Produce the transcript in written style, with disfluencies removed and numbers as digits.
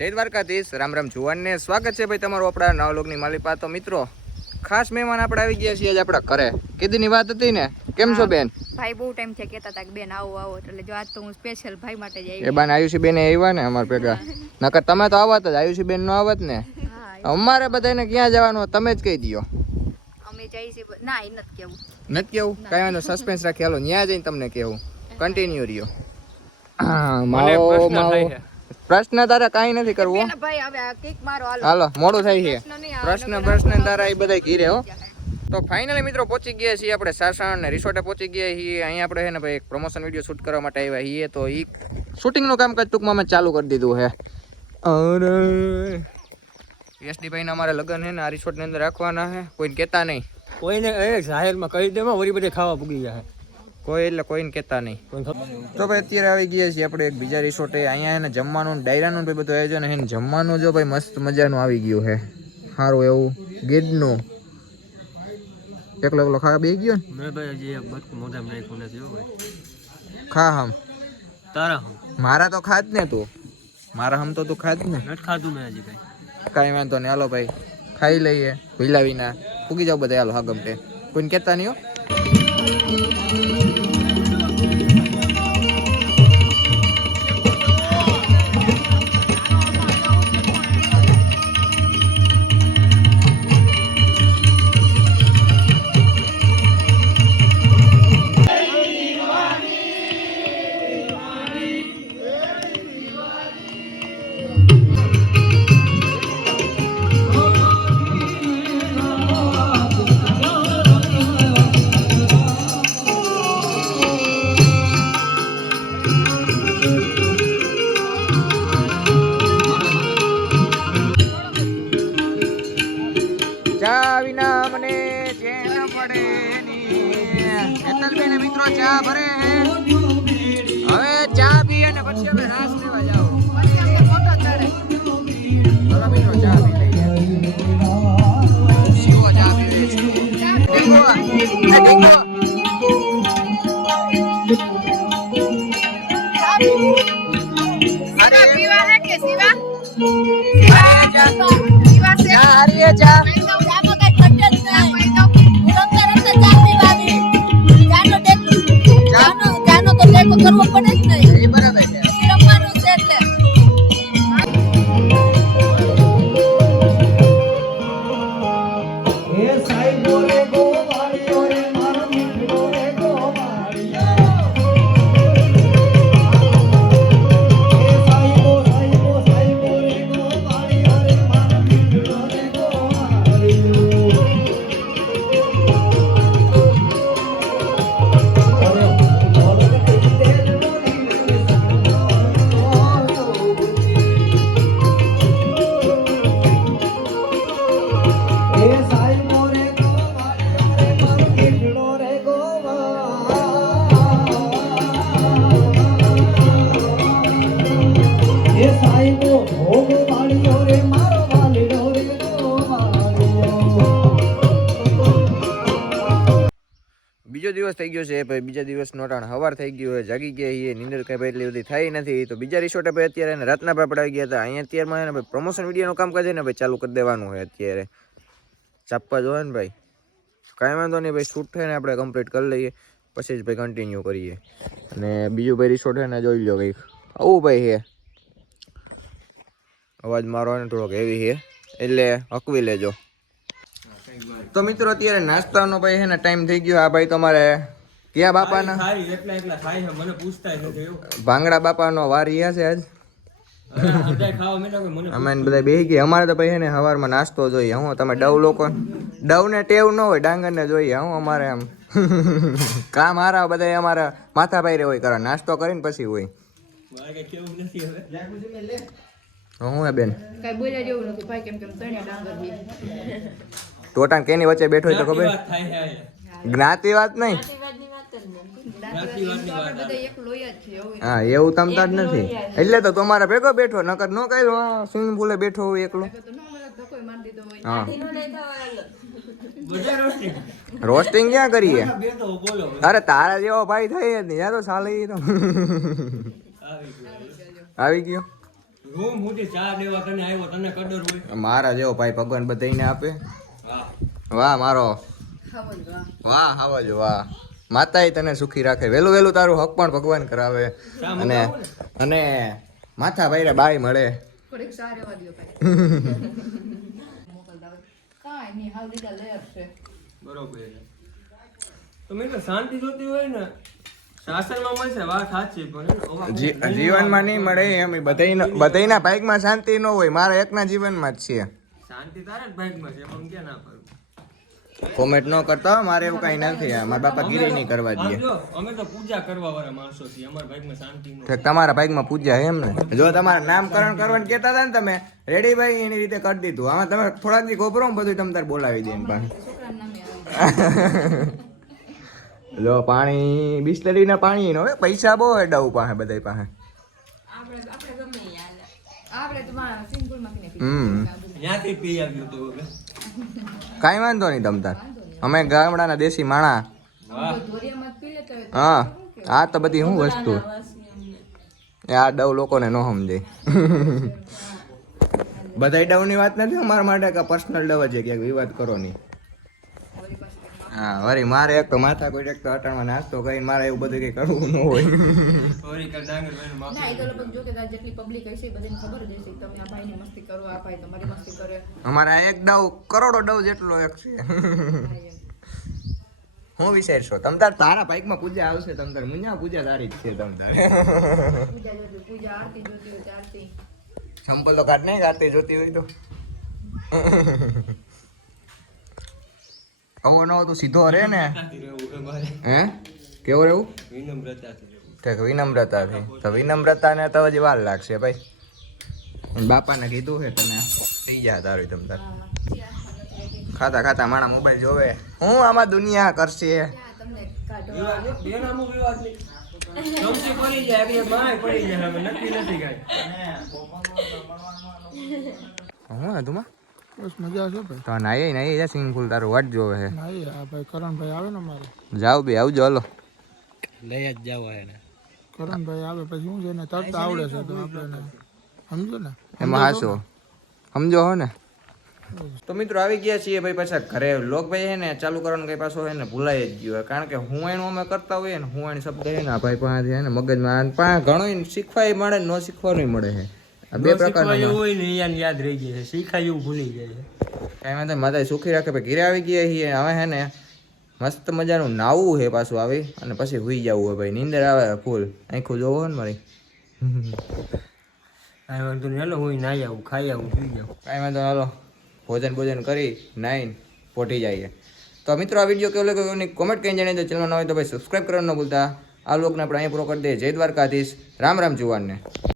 જય દ્વારકાધીશ, રામ રામ જુવાનને સ્વાગત છે ભાઈ તમારું આપણા નવા લોકની માલિપા. તો મિત્રો ખાસ મહેમાન આપણે આવી ગયા છીએ આપણા ઘરે. કીધીની વાત હતી ને, કેમ છો બેન? ભાઈ બહુ ટાઈમ છે કહેતા હતા કે બેન આવો આવો, એટલે જો આજ તો હું સ્પેશિયલ ભાઈ માટે જ આવી. એ બાન આયુષી બેન આવ્યા ને અમાર ભેગા, નકર તમે તો આવત જ, આયુષી બેન નો આવત ને. અમારે બધાને ક્યાં જવાનું તમે જ કહી દયો. અમે જઈ છે ના, એ નથી કેવું. નથી કેવું? કઈ વાંધો, સસ્પેન્સ રાખી હાલો, ન્યા જઈને તમને કેવું. કન્ટિન્યુ રહ્યો. પ્રશ્ન તારે કાઈ નથી કરવો ભાઈ, હવે આ કિક મારો હાલો, મોડું થાય છે. પ્રશ્ન તારા એ બધા ઘીરે હો. તો ફાઇનલી મિત્રો પહોંચી ગયા છીએ આપણે સાસણ ને રિસોર્ટે પહોંચી ગયા છીએ. અહીંયા આપણે છે ને ભાઈ એક પ્રમોશન વિડીયો શૂટ કરવા માટે આવ્યા છીએ. તો એ શૂટિંગનું કામકાજ ટૂંકમાં મેં ચાલુ કરી દીધું છે. અરે એસડી ભાઈના અમારે લગ્ન છે ને આ રિસોર્ટની અંદર રાખવાના છે. કોઈને કહેતા નહીં, કોઈને જાહેરમાં કહી દેમાં વળી બધે ખાવા પૂગી જાય કોઈ, એટલે કોઈને કહેતા નહીં. તો ભાઈ અત્યારે આવી ગયા છીએ આપણે એક બીજા રિસોર્ટે. અહીંયા એને જમવાનું ડાયરાનું ભાઈ બધું આયોજન છે ને જમવાનું જો ભાઈ મસ્ત મજાનું આવી ગયું છે. સારું એવું ગીડનું એકલો એકલો ખાવા બે ગયો ને મેં ભાઈ હજી બટકું મોઢામાં નાખ્યું નથી હો ભાઈ. ખા હમ તારા હમ મારા તો ખાત ને તું, મારા હમ તો તું ખાત ને. નથી ખાધું મેં હજી કાંઈ. કાંઈ વાંધો નહીં, હાલો ભાઈ ખાઈ લઈએ ભીલા વિના. પૂગી જાવ બધા હાલો. હા ગમતે કોઈને કહેતા નહીં હો. ચા વિના મને ચેન પડે ની. હેતલબેન મિત્રો ચા ભરે હે. હવે ચા પી અને પછી અમે રાસ લેવા જાવ. પછી અમે ફોટો ચડે. ચલો મિત્રો ચા પી લઈએ. શિવો ચા પીવે છે. ડીંગો ડીંગો અરે પીવા હે કે શિવા? શિવા ચા હારી હે ચા. કરવો પડે જ નહીં. એ બરાબર છે. રમવાનું છે એટલે બીજો દિવસ થઈ ગયો છે ભાઈ. બીજા દિવસ નોટાણ હવાર થઈ ગયું હોય, જાગી ગયા છીએ. નીંદર કઈ ભાઈ એટલી બધી થઈ નથી. તો બીજા રિસોર્ટે ભાઈ અત્યારે રાતના પાપડ આવી ગયા હતા. અહીંયા અત્યારમાં એને ભાઈ પ્રમોશન વિડીયોનું કામ કરે ને ભાઈ ચાલુ કરી દેવાનું હોય. અત્યારે ચાપવા જોવે ને ભાઈ, કાંઈ વાંધો નહીં ભાઈ. શૂટ થઈને આપણે કમ્પ્લીટ કરી લઈએ પછી જ ભાઈ કન્ટિન્યુ કરીએ. અને બીજું ભાઈ રિસોર્ટ છે ને જોઈ લો કંઈક આવું ભાઈ છે. અવાજ મારો ને થોડોક હેવી છે એટલે હકવી લેજો. તો મિત્રો અત્યારે નાસ્તાનો ભાઈ છે ને ટાઈમ થઈ ગયો. આ ભાઈ તમારે ક્યાં બાપાના મને પૂછતા નથી ભાંગડા બાપાનો વાર રહ્યા છે આજ. ખાવા અમે બધા બેસી ગયા. અમારે તો ભાઈ છે ને સવારમાં નાસ્તો જોઈએ. હું તમે ડવ લોકો ડવ ને ટેવ ન હોય, ડાંગર ને જોઈએ. હું અમારે આમ કામ હારા બધા અમારા માથા ભાઈ હોય કરે. નાસ્તો કરીને પછી હોય. હું હે બેન કઈ બોલ્યા જેવું નથી ભાઈ, કેમ કેમ તણ્યા ડાંગર ટોટાણ કેની વચ્ચે બેઠો હોય તો ખબર? જ્ઞાતિ વાત નહીં. હા એવું તમતા જ નથી. એટલે તો તમારા ભેગો બેઠો, નકર નો કઈ સ્વિમિંગ પુલે બેઠો હોય એકલો. હા રોસ્ટિંગ ક્યાં કરીએ? અરે તારા જેવો ભાઈ થઈ જ નહીં યાર. તો સાલે તો આવી ગયો. રૂમ મોટી ચા દેવા તને આવ્યો તને કદર હોય. મારા જેવો ભાઈ ભગવાન બધાઈને આપે. હા વાહ મારો વાહ આવો જ વાહ. માતાએ તને સુખી રાખે. વેલું વેલું તારું હક પણ ભગવાન કરાવે. અને અને માથા ભાઈને બાઈ મળે. થોડીક સાર રહેવા દ્યો ભાઈ. મોકલતા હોય કાંઈ નહીં હાવ લીધા લેર છે. બરોબર છે. તો મેં તો શાંતિ જોતી હોય ને શાસનમાં મળશે વાત સાચી પણ જીવનમાં નહીં મળે એમ બધાના ભાગમાં શાંતિ ન હોય. મારા એકના જીવનમાં જ છે. શાંતિ તારા જ ભાગમાં છે પણ ક્યાં ના કરું. કોમેન્ટ ન કરતા હો, મારે એવું કઈ નથી. મારા બાપા ગીરી નહીં કરવા દે. જો અમે તો પૂજા કરવા વાળા માણસો છીએ. અમારા ભાગમાં શાંતિ નો. તમારા ભાગમાં પૂજા એમ ને. જો તમારે નામકરણ કરવાનું કહેતા હતા ને તમે રેડી ભાઈ એની રીતે કરી દીધું. આમાં તમે થોડાક દી ગોબરો બધું તમે તાર બોલાવી દે એમ પણ. છોકરાના નામે આવી જો પાણી બિસ્લરી ના પાણી નો પૈસા બહુ એડાવ પાસે બધા પાસે. આપણે ગમે યાર આપણે તો સ્વિમિંગ પુલ માંથી ત્યાંથી પી આવ્યો તો હવે. કાંઈ વાંધો નહીં તમ તાર. અમે ગામડાના દેશી માણા. વાહ ધોરિયામાં પી લેતા હોય હા આ તો બધી શું વસ્તુ એ આ ડવ લોકોને ન સમજાય. બધા ડવની વાત નથી અમારા માટે કે પર્સનલ ડવ છે ક્યાંક વિવાદ કરો નહીં. હા વરી મારે એક તો માથા કોઈ એક તો અટાણમાં નાસ્તો કરીને મારે એવું બધું કઈ કરવું ન હોય. સોરી કર ડાંગર ભાઈ માફ ના એ તો લગભગ જો કે તાર જેટલી પબ્લિક હશે બધાને ખબર જ હશે કે તમે આ ભાઈની મસ્તી કરો આ ભાઈ તમારી મસ્તી કરે. અમારા એક ડવ કરોડો ડવ જેટલો એક છે. હું વિચારશો તમ તાર તારા બાઈકમાં પૂજા આવશે તમ તાર મુન્યા પૂજા તારી જ છે તમ તારે. પૂજા જોતી પૂજા આરતી જોતી હોય તો આરતી. સંપલ તો કાઢ નહીં આરતી જોતી હોય તો. આવો ન તો સીધો રે ને. રહેવું છે મારે. હે કેવું રહેવું? વિનમ્રતાથી રહેવું. ઠીક વિનમ્રતાથી. તો વિનમ્રતાને તો હજી વાર લાગશે ભાઈ. બાપાને કીધું છે તને થઈ જાય તારું તમ તાર. ખાતા ખાતા માણા મોબાઈલ જોવે. હું આમાં દુનિયા કરશે. તમને કાઢો વિવાદ નહીં, બેનામું વિવાદ નહીં. ગમતી પડી જાય કે માય પડી જાય હવે નક્કી નથી કાંઈ. હું તુમાં બસ મજા છે ભાઈ. તો નાઈ નાઈ જા સ્વિમિંગ પુલ તારું વાટ જોવે છે. નાઈ આ ભાઈ કરણભાઈ આવે ને મારે. જાવ બે આવજો હાલો. લઈ જ જાવ એને. કરણભાઈ આવે પછી શું છે ને તરતા આવડે છે તો આપણે સમજો ને. એમાં હાસો સમજો હો ને. તો મિત્રો આવી ગયા છીએ ભાઈ પાછા ઘરે. લોક ભાઈ હે ને ચાલુ કરવાનું કઈ પાછો હે ને ભૂલાઈ જ ગયો. કારણ કે હું એનું અમે કરતા હોઈએ ને હું એની શબ્દ હે ને આ ભાઈ પાસે હે ને મગજમાં ઘણું શીખવાય મળે ને ન શીખવાનું મળે છે. આ બે પ્રકારનું હોય ને યાદ રહી જાય છે. શીખાય એવું ભૂલી જાય છે. કાંઈ વાંધો નહીં, માતા સુખી રાખે. ભાઈ ઘરે આવી ગયા છીએ હવે હે ને મસ્ત મજાનું નાવું છે પાછું આવી અને પછી હુઈ જવું હોય ભાઈ. નીંદર આવે ફૂલ આખું જોવો ને મારી. કાંઈ વાંધો નહીં હાલો હું નાઈ આવું ખાઈ આવું સુઈ જાઉં. કાંઈ વાંધો હાલો ભોજન કરી નાઈને પોટી જઈએ. તો મિત્રો આ વિડીયો કેવો લાગ્યો એની કોમેન્ટ કરીને જણાવી દો. ચેનલ ન હોય તો ભાઈ સબસ્ક્રાઈબ કરવાનું ન ભૂલતા. આ લોકોને આપણે અહીંયા પૂરો કરી દઈએ. જય દ્વારકાધીશ. રામ રામ જુવાનને.